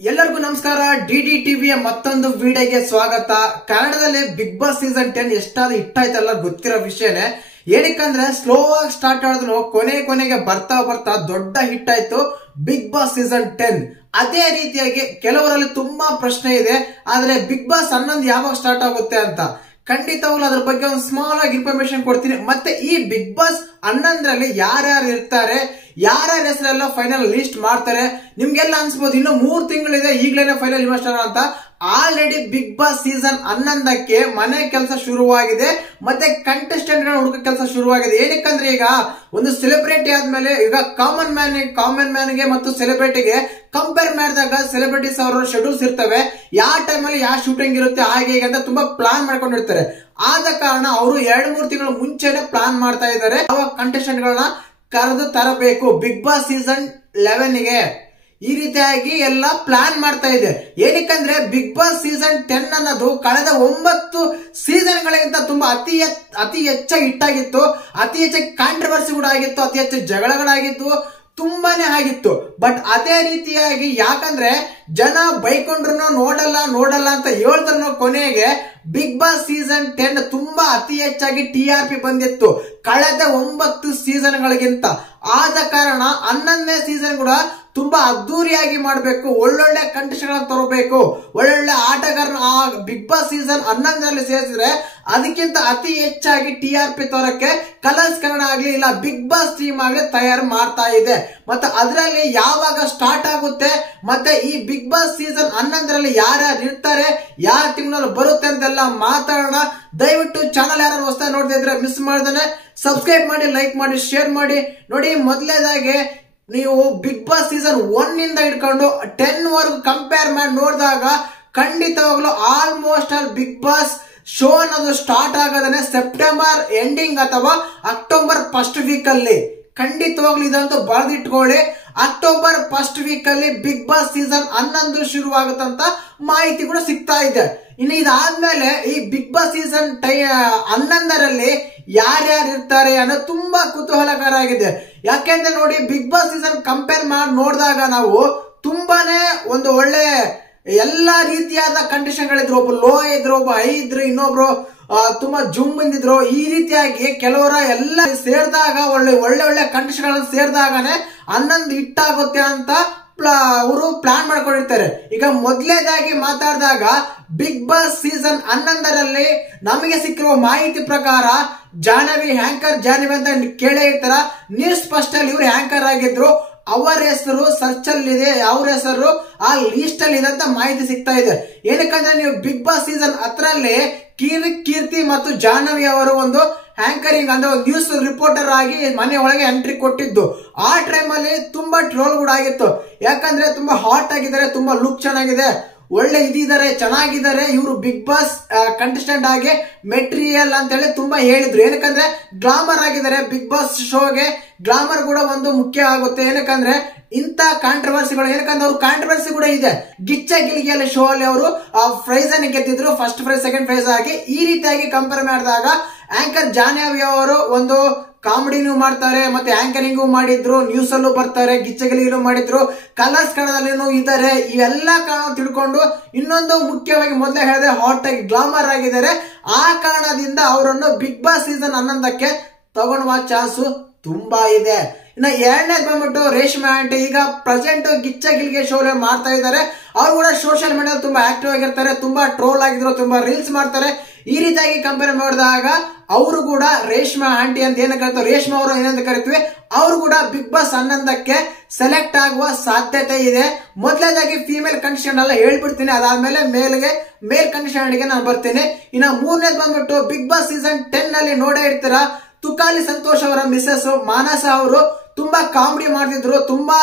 ಎಲ್ಲರಿಗೂ ನಮಸ್ಕಾರ. ಡಿಡಿ ಟಿವಿಯ ಮತ್ತೊಂದು ವಿಡಿಯೋಗೆ ಸ್ವಾಗತ. ಕನ್ನಡದಲ್ಲಿ ಬಿಗ್ ಬಾಸ್ ಸೀಸನ್ 10 ಎಷ್ಟಾದ್ರೂ ಇಟ್ಟಾಯ್ತಲ್ಲ ಗೊತ್ತಿರೋ ವಿಷಯನೇ. ಏನಕ್ಕಂದ್ರೆ ಸ್ಲೋ ಆಗಿ ಸ್ಟಾರ್ಟ್ ಆಡಿದ್ರು ಕೊನೆಗೆ ಬರ್ತಾ ಬರ್ತಾ ದೊಡ್ಡ ಹಿಟ್ ಆಯ್ತು ಬಿಗ್ ಬಾಸ್ ಸೀಸನ್ 10. ಅದೇ ರೀತಿಯಾಗಿ ಕೆಲವರಲ್ಲಿ ತುಂಬಾ ಪ್ರಶ್ನೆ ಇದೆ, ಆದ್ರೆ ಬಿಗ್ ಬಾಸ್ 11 ಯಾವಾಗ ಸ್ಟಾರ್ಟ್ ಆಗುತ್ತೆ ಅಂತ. ಖಂಡಿತವಾಗ್ಲೂ ಅದ್ರ ಬಗ್ಗೆ ಒಂದು ಸ್ಮಾಲ್ ಆಗಿ ಇನ್ಫಾರ್ಮೇಶನ್ ಕೊಡ್ತೀನಿ. ಮತ್ತೆ ಈ ಬಿಗ್ ಬಾಸ್ 11ರಲ್ಲಿ ಯಾರ್ಯಾರು ಇರ್ತಾರೆ, ಯಾರ್ಯಾರ ಹೆಸರೆಲ್ಲ ಫೈನಲ್ ಲಿಸ್ಟ್ ಮಾಡ್ತಾರೆ. ನಿಮ್ಗೆಲ್ಲ ಅನ್ಸ್ಬೋದು ಇನ್ನು 3 ತಿಂಗಳಿದೆ ಈಗ್ಲೇನೆ ಫೈನಲ್ ಲಿಸ್ಟ್ ಅಂತ. ಆಲ್ರೆಡಿ ಬಿಗ್ ಬಾಸ್ ಸೀಸನ್ 11ಕ್ಕೆ ಮನೆ ಕೆಲಸ ಶುರುವಾಗಿದೆ, ಮತ್ತೆ ಕಂಟೆಸ್ಟೆಂಟ್ ಗಳ ಹುಡುಕ ಕೆಲಸ ಶುರುವಾಗಿದೆ. ಏನಕ್ಕಂದ್ರೆ ಈಗ ಒಂದು ಸೆಲೆಬ್ರಿಟಿ ಆದ್ಮೇಲೆ ಈಗ ಕಾಮನ್ ಮ್ಯಾನ್ ಗೆ ಮತ್ತು ಸೆಲೆಬ್ರಿಟಿಗೆ ಕಂಪೇರ್ ಮಾಡಿದಾಗ ಸೆಲೆಬ್ರಿಟೀಸ್ ಅವರ ಶೆಡ್ಯೂಲ್ಸ್ ಇರ್ತವೆ, ಯಾವ ಟೈಮಲ್ಲಿ ಯಾವ ಶೂಟಿಂಗ್ ಇರುತ್ತೆ ಹಾಗೆ ಅಂತ ತುಂಬಾ ಪ್ಲಾನ್ ಮಾಡ್ಕೊಂಡಿರ್ತಾರೆ. ಆದ ಕಾರಣ ಅವರು 2-3 ತಿಂಗಳ ಮುಂಚೆನೆ ಪ್ಲಾನ್ ಮಾಡ್ತಾ ಇದ್ದಾರೆ ಅವಾಗ ಕಂಟೆಸ್ಟೆಂಟ್ ಗಳನ್ನ ಕರೆದು ತರಬೇಕು ಬಿಗ್ ಬಾಸ್ ಸೀಸನ್ 11ಗೆ. ಈ ರೀತಿಯಾಗಿ ಎಲ್ಲ ಪ್ಲಾನ್ ಮಾಡ್ತಾ ಇದೆ. ಏನಕ್ಕಂದ್ರೆ ಬಿಗ್ ಬಾಸ್ ಸೀಸನ್ 10 ಅನ್ನೋದು ಕಳೆದ 9 ಸೀಸನ್ ಗಳಿಗಿಂತ ತುಂಬಾ ಅತಿ ಹೆಚ್ಚಾಗಿ ಹಿಟ್ಟಾಗಿತ್ತು, ಅತಿ ಹೆಚ್ಚಾಗಿ ಕಾಂಟ್ರವರ್ಸಿ ಕೂಡ ಆಗಿತ್ತು, ಅತಿ ಹೆಚ್ಚು ಜಗಳಗಳಾಗಿತ್ತು, ತುಂಬಾನೇ ಆಗಿತ್ತು. ಬಟ್ ಅದೇ ರೀತಿಯಾಗಿ ಯಾಕಂದ್ರೆ ಜನ ಬೈಕೊಂಡ್ರು ನೋಡಲ್ಲ ಅಂತ ಹೇಳಿದ್ರು ಕೊನೆಗೆ ಬಿಗ್ ಬಾಸ್ ಸೀಸನ್ 10 ತುಂಬಾ ಅತಿ ಹೆಚ್ಚಾಗಿ TRP ಬಂದಿತ್ತು ಕಳೆದ 9 ಸೀಸನ್ ಗಳಿಗಿಂತ. ಆದ ಕಾರಣ 11ನೇ ಸೀಸನ್ ಕೂಡ ತುಂಬಾ ಅದ್ದೂರಿಯಾಗಿ ಮಾಡಬೇಕು, ಒಳ್ಳೊಳ್ಳೆ ಕಂಟೆಸ್ಟೆಂಟ್ ಗಳನ್ನ ತರಬೇಕು, ಒಳ್ಳೊಳ್ಳೆ ಆಟಗಾರನ ಆ ಬಿಗ್ ಬಾಸ್ ಸೀಸನ್ 11ರಲ್ಲಿ ಸೇರಿಸಿದ್ರೆ ಅದಕ್ಕಿಂತ ಅತಿ ಹೆಚ್ಚಾಗಿ TRP ತರಕ್ಕೆ ಕಲರ್ಸ್ ಕನ್ನಡ ಆಗ್ಲಿ ಇಲ್ಲ ಬಿಗ್ ಬಾಸ್ ಟೀಮ್ ಆಗ್ಲಿ ತಯಾರು ಮಾಡ್ತಾ ಇದೆ. ಮತ್ತೆ ಅದರಲ್ಲಿ ಯಾವಾಗ ಸ್ಟಾರ್ಟ್ ಆಗುತ್ತೆ, ಮತ್ತೆ ಈ ಬಿಗ್ ಬಾಸ್ ಸೀಸನ್ 11ರಲ್ಲಿ ಯಾರ್ಯಾರು ಇರ್ತಾರೆ, ಯಾವ ತಿಂಗಳಲ್ಲಿ ಬರುತ್ತೆ ಅಂತೆಲ್ಲ ಮಾತಾಡೋಣ. ದಯವಿಟ್ಟು ಚಾನಲ್ ಯಾರು ಹೊಸದಾಗಿ ನೋಡ್ತಾ ಇದ್ರೆ ಮಿಸ್ ಮಾಡ್ದೇನೆ ಸಬ್ಸ್ಕ್ರೈಬ್ ಮಾಡಿ, ಲೈಕ್ ಮಾಡಿ, ಶೇರ್ ಮಾಡಿ. ನೋಡಿ, ಮೊದಲನೇದಾಗಿ ನೀವು ಬಿಗ್ ಬಾಸ್ ಸೀಸನ್ 1 ಇಂದ ಹಿಡ್ಕೊಂಡು 10 ವರೆಗೂ ಕಂಪೇರ್ ಮಾಡಿ ನೋಡಿದಾಗ ಖಂಡಿತವಾಗ್ಲೂ almost all Bigg Boss show ಅನ್ನೋದು ಸ್ಟಾರ್ಟ್ ಆಗೋದನ್ನೇ ಸೆಪ್ಟೆಂಬರ್ ಎಂಡಿಂಗ್ ಅಥವಾ ಅಕ್ಟೋಬರ್ ಫಸ್ಟ್ ವೀಕ್ ಅಲ್ಲಿ. ಖಂಡಿತವಾಗ್ಲೂ ಇದಂತೂ ಬರೆದಿಟ್ಕೊಳ್ಳಿ. ಅಕ್ಟೋಬರ್ ಫಸ್ಟ್ ವೀಕ್ ಅಲ್ಲಿ ಬಿಗ್ ಬಾಸ್ ಸೀಸನ್ 11 ಶುರುವಾಗುತ್ತಂತ ಮಾಹಿತಿ ಕೂಡ ಸಿಗ್ತಾ ಇದೆ. ಇನ್ನು ಇದಾದ್ಮೇಲೆ ಈ ಬಿಗ್ ಬಾಸ್ ಸೀಸನ್ 11ರಲ್ಲಿ ಯಾರ್ಯಾರು ಇರ್ತಾರೆ ಅನ್ನೋ ತುಂಬಾ ಕುತೂಹಲಕರ ಆಗಿದೆ. ಯಾಕೆಂದ್ರೆ ನೋಡಿ, ಬಿಗ್ ಬಾಸ್ ಸೀಸನ್ ಕಂಪೇರ್ ಮಾಡಿ ನೋಡಿದಾಗ ನಾವು ತುಂಬಾನೇ ಒಂದು ಒಳ್ಳೆ ಎಲ್ಲಾ ರೀತಿಯಾದ ಕಂಡೀಷನ್ ಗಳಿದ್ರು. ಒಬ್ಬ ಲೋ ಇದ್ರು, ಒಬ್ಬ ಹೈ ಇದ್ರು, ಇನ್ನೊಬ್ರು ತುಂಬಾ ಜುಮ್ ಬಂದಿದ್ರು. ಈ ರೀತಿಯಾಗಿ ಕೆಲವರ ಎಲ್ಲ ಸೇರಿದಾಗ ಒಳ್ಳೆ ಕಂಡೀಷನ್ ಗಳನ್ನ ಸೇರಿದಾಗನೆ 11 ಹಿಟ್ಟಾಗುತ್ತೆ ಅಂತ ಅವರು ಪ್ಲಾನ್ ಮಾಡ್ಕೊಂಡಿರ್ತಾರೆ. ಈಗ ಮೊದಲನೇದಾಗಿ ಮಾತಾಡಿದಾಗ ಬಿಗ್ ಬಾಸ್ ಸೀಸನ್ 11ರಲ್ಲಿ ನಮಗೆ ಸಿಕ್ಕಿರುವ ಮಾಹಿತಿ ಪ್ರಕಾರ ಜಾಹ್ನವಿ ಅಂತ ಕೇಳೇ ಇರ್ತಾರ. ನ್ಯೂಸ್ ಫಸ್ಟ್ ಅಲ್ಲಿ ಇವರು ಹ್ಯಾಂಕರ್ ಆಗಿದ್ರು, ಅವರ ಹೆಸರು ಸರ್ಚ್ ಅಲ್ಲಿ ಇದೆ, ಅವ್ರ ಹೆಸರು ಆ ಲಿಸ್ಟ್ ಅಲ್ಲಿ ಇದೆ ಅಂತ ಮಾಹಿತಿ ಸಿಗ್ತಾ ಇದೆ. ಏನಕ್ಕಂದ್ರೆ ನೀವು ಬಿಗ್ ಬಾಸ್ ಸೀಸನ್ 10ರಲ್ಲಿ ಕೀರ್ತಿ ಮತ್ತು ಜಾಹ್ನವಿ ಅವರು ಒಂದು ಹ್ಯಾಂಕರಿಂಗ್ ಅಂದ್ರೆ ಒಂದು ನ್ಯೂಸ್ ರಿಪೋರ್ಟರ್ ಆಗಿ ಮನೆ ಒಳಗೆ ಎಂಟ್ರಿ ಕೊಟ್ಟಿದ್ದು. ಆ ಟೈಮ್ ಅಲ್ಲಿ ತುಂಬಾ ಟ್ರೋಲ್ ಕೂಡ ಆಗಿತ್ತು. ಯಾಕಂದ್ರೆ ತುಂಬಾ ಹಾಟ್ ಆಗಿದ್ದಾರೆ, ತುಂಬಾ ಲುಕ್ ಚೆನ್ನಾಗಿದೆ, ಒಳ್ಳೆ ಇದಿದ್ದಾರೆ, ಚೆನ್ನಾಗಿದ್ದಾರೆ, ಇವರು ಬಿಗ್ ಬಾಸ್ ಕಂಟೆಸ್ಟೆಂಟ್ ಆಗಿ ಮೆಟೀರಿಯಲ್ ಅಂತ ಹೇಳಿ ತುಂಬಾ ಹೇಳಿದ್ರು. ಏನಕ್ಕಂದ್ರೆ ಗ್ಲಾಮರ್ ಆಗಿದ್ದಾರೆ, ಬಿಗ್ ಬಾಸ್ ಶೋಗೆ ಗ್ಲಾಮರ್ ಕೂಡ ಒಂದು ಮುಖ್ಯ ಆಗುತ್ತೆ. ಏನಕ್ಕಂದ್ರೆ ಇಂತ ಕಾಂಟ್ರವರ್ಸಿಗಳು, ಏನಕ್ಕಂದ್ರೆ ಅವ್ರು ಕಾಂಟ್ರವರ್ಸಿ ಕೂಡ ಇದೆ. ಗಿಚ್ಚ ಗಿಲಿಗಿಯಲ್ಲಿ ಶೋ ಅಲ್ಲಿ ಅವರು ಪ್ರೈಸ್ ಅನ್ನು ಗೆದ್ದಿದ್ರು, ಫಸ್ಟ್ ಪ್ರೈಸ್ ಸೆಕೆಂಡ್ ಪ್ರೈಸ್ ಆಗಿ. ಈ ರೀತಿಯಾಗಿ ಕಂಪೇರ್ ಮಾಡಿದಾಗ ಆಂಕರ್ ಜಾಹ್ನವಿ ಅವರು ಒಂದು ಕಾಮಿಡಿನೂ ಮಾಡ್ತಾರೆ, ಮತ್ತೆ ಆಂಕರಿಂಗು ಮಾಡಿದ್ರು, ನ್ಯೂಸ್ ಅಲ್ಲೂ ಬರ್ತಾರೆ, ಗಿಚ್ಚಗಿಲಿನೂ ಮಾಡಿದ್ರು, ಕಲರ್ಸ್ ಕನ್ನಡದಲ್ಲಿನೂ ಇದ್ದಾರೆ. ಇವೆಲ್ಲ ಕಾರಣ ತಿಳ್ಕೊಂಡು ಇನ್ನೊಂದು ಮುಖ್ಯವಾಗಿ ಮೊದಲೇ ಹೇಳಿದ್ರೆ ಹಾಟ್ ಆಗಿ ಗ್ಲಾಮರ್ ಆಗಿದ್ದಾರೆ. ಆ ಕಾರಣದಿಂದ ಅವರನ್ನು ಬಿಗ್ ಬಾಸ್ ಸೀಸನ್ 11ಕ್ಕೆ ತಗೊಳ್ಳುವ ಚಾನ್ಸ್ ತುಂಬಾ ಇದೆ. ಇನ್ನು ಎರಡನೇದು ಬಂದ್ಬಿಟ್ಟು ರೇಷ್ಮಾ ಆಂಟಿ. ಈಗ ಪ್ರೆಸೆಂಟ್ ಗಿಚ್ಚ ಗಿಲ್ಗೆ ಶೋ ಮಾಡ್ತಾ ಇದ್ದಾರೆ. ಅವ್ರು ಕೂಡ ಸೋಷಿಯಲ್ ಮೀಡಿಯಾ ತುಂಬಾ ಆಕ್ಟಿವ್ ಆಗಿರ್ತಾರೆ, ತುಂಬಾ ಟ್ರೋಲ್ ಆಗಿದ್ರು, ತುಂಬಾ ರೀಲ್ಸ್ ಮಾಡ್ತಾರೆ. ಈ ರೀತಿಯಾಗಿ ಕಂಪೇರ್ ಮಾಡಿದಾಗ ಅವರು ಕೂಡ ರೇಷ್ಮಾ ಆಂಟಿ ಅಂತ ಏನ ಕರಿತೀವಿ, ರೇಷ್ಮಾ ಅವರು ಏನಂತ ಕರಿತೀವಿ, ಅವರು ಕೂಡ ಬಿಗ್ ಬಾಸ್ 11ಕ್ಕೆ ಸೆಲೆಕ್ಟ್ ಆಗುವ ಸಾಧ್ಯತೆ ಇದೆ. ಮೊದಲನೇದಾಗಿ ಫೀಮೇಲ್ ಕಂಡೀಷನ್ ಎಲ್ಲ ಹೇಳ್ಬಿಡ್ತೀನಿ, ಅದಾದ್ಮೇಲೆ ಮೇಲ್ ಕಂಡೀಷನ್ ಗೆ ನಾನು ಬರ್ತೀನಿ. ಇನ್ನು ಮೂರನೇದು ಬಂದ್ಬಿಟ್ಟು ಬಿಗ್ ಬಾಸ್ ಸೀಸನ್ 10 ನಲ್ಲಿ ನೋಡೇ ಇರ್ತೀರಾ, ತುಕಾಲಿ ಸಂತೋಷ್ ಅವರ ಮಿಸಸ್ ಮಾನಸ ಅವರು ತುಂಬಾ ಕಾಮಿಡಿ ಮಾಡ್ತಿದ್ರು, ತುಂಬಾ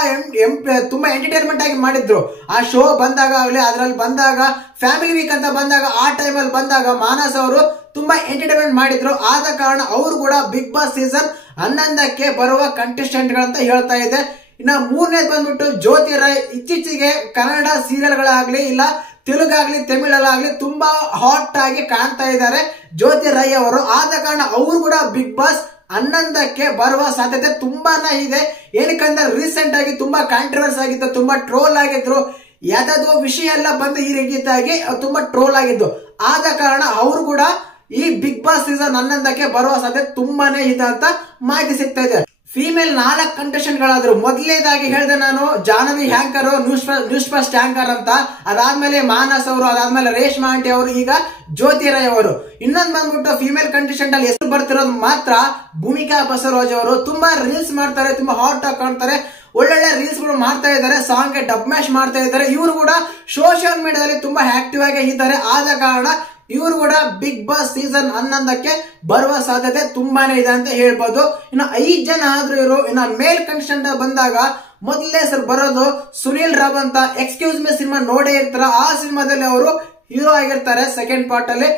ಎಂಟರ್ಟೈನ್ಮೆಂಟ್ ಆಗಿ ಮಾಡಿದ್ರು. ಆ ಶೋ ಬಂದಾಗ ಆಗ್ಲಿ, ಅದ್ರಲ್ಲಿ ಬಂದಾಗ ಫ್ಯಾಮಿಲಿ ವೀಕ್ ಅಂತ ಬಂದಾಗ ಆ ಟೈಮಲ್ಲಿ ಬಂದಾಗ ಮಾನಸ್ ಅವರು ತುಂಬಾ ಎಂಟರ್ಟೈನ್ಮೆಂಟ್ ಮಾಡಿದ್ರು. ಆದ ಕಾರಣ ಅವರು ಕೂಡ ಬಿಗ್ ಬಾಸ್ ಸೀಸನ್ 11ಕ್ಕೆ ಬರುವ ಕಂಟೆಸ್ಟೆಂಟ್ ಗಳಂತ ಹೇಳ್ತಾ ಇದೆ. ಇನ್ನ ಮೂರನೇದು ಬಂದ್ಬಿಟ್ಟು ಜ್ಯೋತಿ ರೈ. ಇತ್ತೀಚೆಗೆ ಕನ್ನಡ ಸೀರಿಯಲ್ ಗಳಾಗ್ಲಿ ಇಲ್ಲ ತೆಲುಗಾಗ್ಲಿ ತಮಿಳಲ್ಲಾಗ್ಲಿ ತುಂಬಾ ಹಾಟ್ ಆಗಿ ಕಾಣ್ತಾ ಇದ್ದಾರೆ ಜ್ಯೋತಿ ರೈ ಅವರು. ಆದ ಕಾರಣ ಅವರು ಕೂಡ ಬಿಗ್ ಬಾಸ್ 11ಕ್ಕೆ ಬರುವ ಸಾಧ್ಯತೆ ತುಂಬಾನೇ ಇದೆ. ಏನಕ್ಕಂದ್ರೆ ರೀಸೆಂಟ್ ಆಗಿ ತುಂಬಾ ಕಾಂಟ್ರವರ್ಸಿ ಆಗಿತ್ತು, ತುಂಬಾ ಟ್ರೋಲ್ ಆಗಿದ್ರು. ಯಾವ್ದಾದ್ರು ವಿಷಯ ಎಲ್ಲ ಬಂದು ಈ ರೀತಿಯಾಗಿ ತುಂಬಾ ಟ್ರೋಲ್ ಆಗಿದ್ದು. ಆದ ಕಾರಣ ಅವರು ಕೂಡ ಈ ಬಿಗ್ ಬಾಸ್ ಸೀಸನ್ 11ಕ್ಕೆ ಬರುವ ಸಾಧ್ಯತೆ ತುಂಬಾನೇ ಇದೆ ಅಂತ ಮಾಹಿತಿ ಸಿಗ್ತಾ ಇದೆ. ಫೀಮೇಲ್ 4 ಕಂಟೆಸ್ಟೆಂಟ್ ಗಳಾದ್ರು. ಮೊದಲನೇದಾಗಿ ಹೇಳಿದೆ ನಾನು, Jahnavi anchor, news first anchor ಅಂತ. ಅದಾದ್ಮೇಲೆ ಮಾನಸ್ ಅವರು, ಅದಾದ್ಮೇಲೆ ರೇಷ್ಮಾ ಆಂಟಿ ಅವರು, ಈಗ ಜ್ಯೋತಿ ರಾಯ್ ಅವರು. ಇನ್ನೊಂದು ಬಂದ್ಬಿಟ್ಟು ಫೀಮೇಲ್ ಕಂಟೆಸ್ಟೆಂಟ್ ಅಲ್ಲಿ ಹೆಸರು ಬರ್ತಿರೋದು ಮಾತ್ರ ಭೂಮಿಕಾ ಬಸವರಾಜ್ ಅವರು. ತುಂಬಾ ರೀಲ್ಸ್ ಮಾಡ್ತಾರೆ, ತುಂಬಾ ಹಾಟ್ ಆಗಿ ಕಾಣ್ತಾರೆ, ಒಳ್ಳೊಳ್ಳೆ ರೀಲ್ಸ್ ಗಳು ಮಾಡ್ತಾ ಇದ್ದಾರೆ, ಸಾಂಗ್ ಗೆ ಡಬ್ ಮ್ಯಾಶ್ ಮಾಡ್ತಾ ಇದ್ದಾರೆ. ಇವರು ಕೂಡ ಸೋಷಿಯಲ್ ಮೀಡಿಯಾದಲ್ಲಿ ತುಂಬಾ ಆಕ್ಟಿವ್ ಆಗಿ ಇದ್ದಾರೆ. ಆದ ಕಾರಣ ಇವರು ಕೂಡ ಬಿಗ್ ಬಾಸ್ ಸೀಸನ್ 11ಕ್ಕೆ ಬರುವ ಸಾಧ್ಯತೆ ತುಂಬಾನೇ ಇದೆ ಅಂತ ಹೇಳ್ಬೋದು. ಇನ್ನು 5 ಜನ ಆದ್ರೂ ಇವರು. ಇನ್ನು ಮೇಲ್ ಕಂಟೆಸ್ಟೆಂಟ್ ಬಂದಾಗ ಮೊದಲನೇ ಹೆಸರು ಬರೋದು ಸುನಿಲ್ ರಾವ್ ಅಂತ. ಎಕ್ಸ್ಕ್ಯೂಸ್ ಮಿ ಸಿನಿಮಾ ನೋಡೇ ಇರ್ತಾರ, ಆ ಸಿನಿಮಾದಲ್ಲಿ ಅವರು ಹೀರೋ ಆಗಿರ್ತಾರೆ ಸೆಕೆಂಡ್ ಪಾರ್ಟ್ ಅಲ್ಲಿ.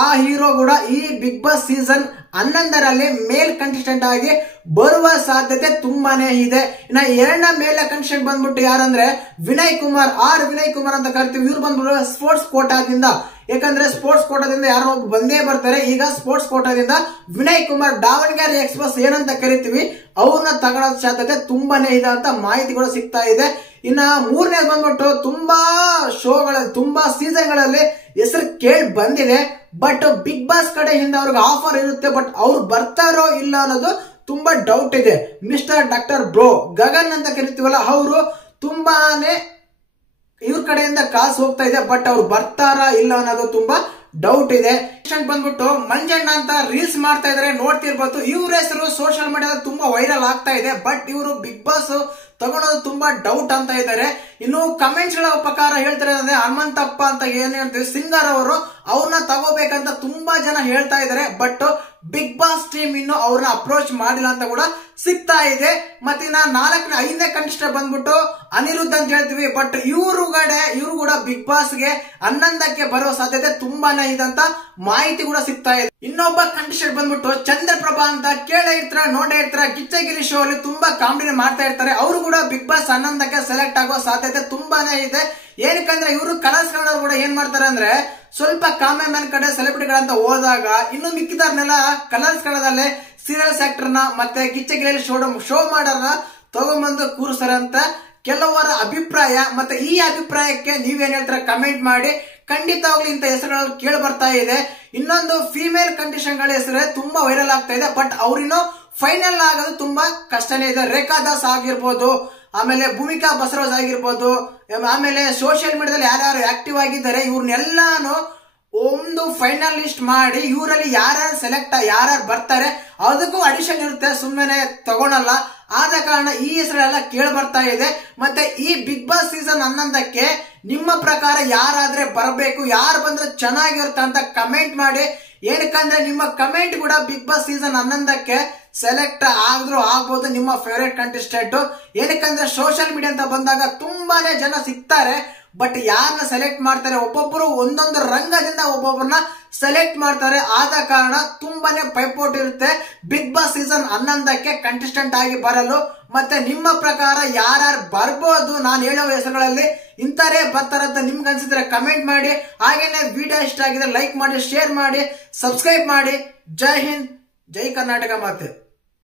ಆ ಹೀರೋ ಕೂಡ ಈ ಬಿಗ್ ಬಾಸ್ ಸೀಸನ್ 11ರಲ್ಲಿ ಮೇಲ್ ಕಂಟೆಸ್ಟೆಂಟ್ ಆಗಿ ಬರುವ ಸಾಧ್ಯತೆ ತುಂಬಾನೇ ಇದೆ. ಇನ್ನ ಎರಡನೇ ಮೇಲ್ ಕಂಟೆಸ್ಟೆಂಟ್ ಬಂದ್ಬಿಟ್ಟು ಯಾರಂದ್ರೆ ವಿನಯ್ ಕುಮಾರ್, ವಿನಯ್ ಕುಮಾರ್ ಅಂತ ಕರಿತೀವಿ. ಇವ್ರು ಬಂದ್ಬಿಟ್ಟು ಸ್ಪೋರ್ಟ್ಸ್ ಕೋಟಾದಿಂದ, ಯಾಕಂದ್ರೆ ಸ್ಪೋರ್ಟ್ಸ್ ಕೋಟಾದಿಂದ ಯಾರೋ ಒಬ್ಬ ಬಂದೇ ಬರ್ತಾರೆ. ಈಗ ಸ್ಪೋರ್ಟ್ಸ್ ಕೋಟಾದಿಂದ ವಿನಯ್ ಕುಮಾರ್, ದಾವಣಗೆರೆ ಎಕ್ಸ್ಪ್ರೆಸ್ ಏನಂತ ಕರಿತೀವಿ, ಅವ್ರನ್ನ ತಗೊಳ್ಳೋ ಸಾಧ್ಯತೆ ತುಂಬಾನೇ ಇದೆ ಅಂತ ಮಾಹಿತಿಗಳು ಸಿಗ್ತಾ ಇದೆ. ಇನ್ನ ಮೂರನೇ ಬಂದ್ಬಿಟ್ಟು ತುಂಬಾ ಶೋಗಳಲ್ಲಿ, ತುಂಬಾ ಸೀಸನ್ ಗಳಲ್ಲಿ ಹೆಸರು ಕೇಳಿ ಬಂದಿದೆ. ಬಟ್ ಬಿಗ್ ಬಾಸ್ ಕಡೆಯಿಂದ ಅವ್ರಿಗೆ ಆಫರ್ ಇರುತ್ತೆ, ಬಟ್ ಅವ್ರು ಬರ್ತಾರೋ ಇಲ್ಲ ಅನ್ನೋದು ತುಂಬಾ ಡೌಟ್ ಇದೆ. ಮಿಸ್ಟರ್ ಡಾಕ್ಟರ್ ಬ್ರೋ ಗಗನ್ ಅಂತ ಕರಿತೀವಲ್ಲ, ಅವರು ತುಂಬಾನೇ ಇವ್ರ ಕಡೆಯಿಂದ ಕಾಸು ಹೋಗ್ತಾ ಇದೆ, ಬಟ್ ಅವ್ರು ಬರ್ತಾರಾ ಇಲ್ಲ ಅನ್ನೋದು ತುಂಬಾ ಡೌಟ್ ಇದೆ. ಬಂದ್ಬಿಟ್ಟು ಮಂಜಣ್ಣ ಅಂತ ರೀಲ್ಸ್ ಮಾಡ್ತಾ ಇದಾರೆ, ನೋಡ್ತಿರ್ಬೋದು. ಇವ್ರ ಹೆಸರು ಸೋಷಿಯಲ್ ಮೀಡಿಯಾದಲ್ಲಿ ತುಂಬಾ ವೈರಲ್ ಆಗ್ತಾ ಇದೆ, ಬಟ್ ಇವರು ಬಿಗ್ ಬಾಸ್ ತಗೊಳೋದು ತುಂಬಾ ಡೌಟ್ ಅಂತ ಇದ್ದಾರೆ. ಇನ್ನು ಕಮೆಂಟ್ಸ್ ಗಳ ಪ್ರಕಾರ ಹೇಳ್ತಾರೆ ಅಂದ್ರೆ ಹನುಮಂತಪ್ಪ ಅಂತ ಏನ್ ಹೇಳ್ತೀವಿ ಸಿಂಗರ್ ಅವರು, ಅವ್ರನ್ನ ತಗೋಬೇಕಂತ ತುಂಬಾ ಜನ ಹೇಳ್ತಾ ಇದಾರೆ. ಬಟ್ ಬಿಗ್ ಬಾಸ್ ಟೀಮ್ ಇನ್ನು ಅವ್ರನ್ನ ಅಪ್ರೋಚ್ ಮಾಡಿಲ್ಲ ಅಂತ ಕೂಡ ಸಿಗ್ತಾ ಇದೆ. ಮತ್ತೆ ಇನ್ನ 5ನೇ ಕಂಟೆಸ್ಟೆಂಟ್ ಬಂದ್ಬಿಟ್ಟು ಅನಿರುದ್ಧ ಅಂತ ಹೇಳ್ತೀವಿ, ಬಟ್ ಇವರು ಕೂಡ ಬಿಗ್ ಬಾಸ್ ಗೆ 11ಕ್ಕೆ ಬರುವ ಸಾಧ್ಯತೆ ತುಂಬಾನೇ ಇದೆ ಅಂತ ಮಾಹಿತಿ ಕೂಡ ಸಿಗ್ತಾ ಇದೆ. ಇನ್ನೊಬ್ಬ ಕಂಟೆಸ್ಟೆಂಟ್ ಬಂದ್ಬಿಟ್ಟು ಚಂದ್ರಪ್ರಭಾ ಅಂತ, ಕೇಳೇ ಇರ್ತಾರ, ನೋಡೇ ಇರ್ತಾರ, ಗಿಚ್ಚಗಿರಿ ಶೋ ಅಲ್ಲಿ ತುಂಬಾ ಕಾಮಿಡಿ ಮಾಡ್ತಾ ಇರ್ತಾರೆ. ಅವರು ಕೂಡ ಬಿಗ್ ಬಾಸ್ 11ಕ್ಕೆ ಸೆಲೆಕ್ಟ್ ಆಗೋ ಸಾಧ್ಯತೆ ತುಂಬಾನೇ ಇದೆ. ಏನಕ್ಕಂದ್ರೆ ಇವರು ಕಲರ್ಸ್ ಕನ್ನಡ ಕೂಡ ಏನ್ ಮಾಡ್ತಾರೆ ಅಂದ್ರೆ, ಸ್ವಲ್ಪ ಕಾಮನ್ ಮ್ಯಾನ್ ಕಡೆ ಸೆಲೆಬ್ರಿಟಿಗಳಂತ ಹೋದಾಗ ಇನ್ನು ಮಿಕ್ಕಿದಾರ್ನೆಲ್ಲ ಕಲರ್ಸ್ ಕನ್ನಡದಲ್ಲೇ ಸೀರಿಯಲ್ಸ್ ಆಕ್ಟರ್ ನ ಮತ್ತೆ ಗಿಚ್ಚಗಿರಿಯಲ್ಲಿ ಶೋ ಮಾಡರ್ನ ತಗೊಂಡ್ಬಂದು ಕೂರಿಸ್ತಾರಂತ ಕೆಲವರ ಅಭಿಪ್ರಾಯ. ಮತ್ತೆ ಈ ಅಭಿಪ್ರಾಯಕ್ಕೆ ನೀವೇನ್ ಹೇಳ್ತೀರಾ ಕಮೆಂಟ್ ಮಾಡಿ. ಖಂಡಿತವಾಗ್ಲೂ ಇಂಥ ಹೆಸರುಗಳು ಕೇಳಿ ಬರ್ತಾ ಇದೆ. ಇನ್ನೊಂದು ಫೀಮೇಲ್ ಕಂಟೆಸ್ಟೆಂಟ್ ಗಳ ಹೆಸರೇ ತುಂಬಾ ವೈರಲ್ ಆಗ್ತಾ ಇದೆ, ಬಟ್ ಅವ್ರಿನ್ನೂ ಫೈನಲ್ ಆಗೋದು ತುಂಬಾ ಕಷ್ಟನೇ ಇದೆ. ರೇಖಾ ದಾಸ್ ಆಗಿರ್ಬೋದು, ಆಮೇಲೆ ಭೂಮಿಕಾ ಬಸವರಾಜ್ ಆಗಿರ್ಬೋದು, ಆಮೇಲೆ ಸೋಷಿಯಲ್ ಮೀಡಿಯಾದಲ್ಲಿ ಯಾರ್ಯಾರು ಆಕ್ಟಿವ್ ಆಗಿದ್ದಾರೆ ಇವ್ರನ್ನೆಲ್ಲಾನು ಒಂದು ಫೈನಲ್ ಲಿಸ್ಟ್ ಮಾಡಿ ಇವರಲ್ಲಿ ಯಾರ್ಯಾರು ಬರ್ತಾರೆ ಅದಕ್ಕೂ ಅಡಿಷನ್ ಇರುತ್ತೆ, ಸುಮ್ಮನೆ ತಗೊಳಲ್ಲ. ಆದ ಕಾರಣ ಈ ಹೆಸರೆಲ್ಲ ಕೇಳಿ ಬರ್ತಾ ಇದೆ. ಮತ್ತೆ ಈ ಬಿಗ್ ಬಾಸ್ ಸೀಸನ್ 11ಕ್ಕೆ ನಿಮ್ಮ ಪ್ರಕಾರ ಯಾರಾದ್ರೆ ಬರಬೇಕು, ಯಾರು ಬಂದ್ರೆ ಚೆನ್ನಾಗಿರುತ್ತೆ ಅಂತ ಕಮೆಂಟ್ ಮಾಡಿ. ಏನಕ್ಕಂದ್ರೆ ನಿಮ್ಮ ಕಮೆಂಟ್ ಕೂಡ ಬಿಗ್ ಬಾಸ್ ಸೀಸನ್ 11ಕ್ಕೆ ಸೆಲೆಕ್ಟ್ ಆದ್ರೂ ಆಗ್ಬೋದು ನಿಮ್ಮ ಫೇವರೇಟ್ ಕಂಟೆಸ್ಟೆಂಟ್. ಏನಕ್ಕಂದ್ರೆ ಸೋಷಿಯಲ್ ಮೀಡಿಯಾ ಅಂತ ಬಂದಾಗ ತುಂಬಾನೇ ಜನ ಸಿಗ್ತಾರೆ, ಬಟ್ ಯಾರನ್ನ ಸೆಲೆಕ್ಟ್ ಮಾಡ್ತಾರೆ, ಒಬ್ಬೊಬ್ಬರು ಒಂದೊಂದು ರಂಗದಿಂದ ಒಬ್ಬೊಬ್ಬರನ್ನ ಸೆಲೆಕ್ಟ್ ಮಾಡ್ತಾರೆ. ಆದ ಕಾರಣ ತುಂಬಾನೇ ಪೈಪೋಟಿ ಇರುತ್ತೆ ಬಿಗ್ ಬಾಸ್ ಸೀಸನ್ 11ಕ್ಕೆ ಕಂಟೆಸ್ಟೆಂಟ್ ಆಗಿ ಬರಲು. ಮತ್ತೆ ನಿಮ್ಮ ಪ್ರಕಾರ ಯಾರ್ಯಾರು ಬರ್ಬೋದು, ನಾನು ಹೇಳೋ ಹೆಸರುಗಳಲ್ಲಿ ಇಂಥರೇ ಬರ್ತಾರಂತ ನಿಮ್ಗೆ ಅನ್ಸಿದ್ರೆ ಕಮೆಂಟ್ ಮಾಡಿ. ಹಾಗೇನೆ ವಿಡಿಯೋ ಇಷ್ಟ ಆಗಿದ್ರೆ ಲೈಕ್ ಮಾಡಿ, ಶೇರ್ ಮಾಡಿ, ಸಬ್ಸ್ಕ್ರೈಬ್ ಮಾಡಿ. ಜೈ ಹಿಂದ್, ಜೈ ಕರ್ನಾಟಕ ಮಾತೆ.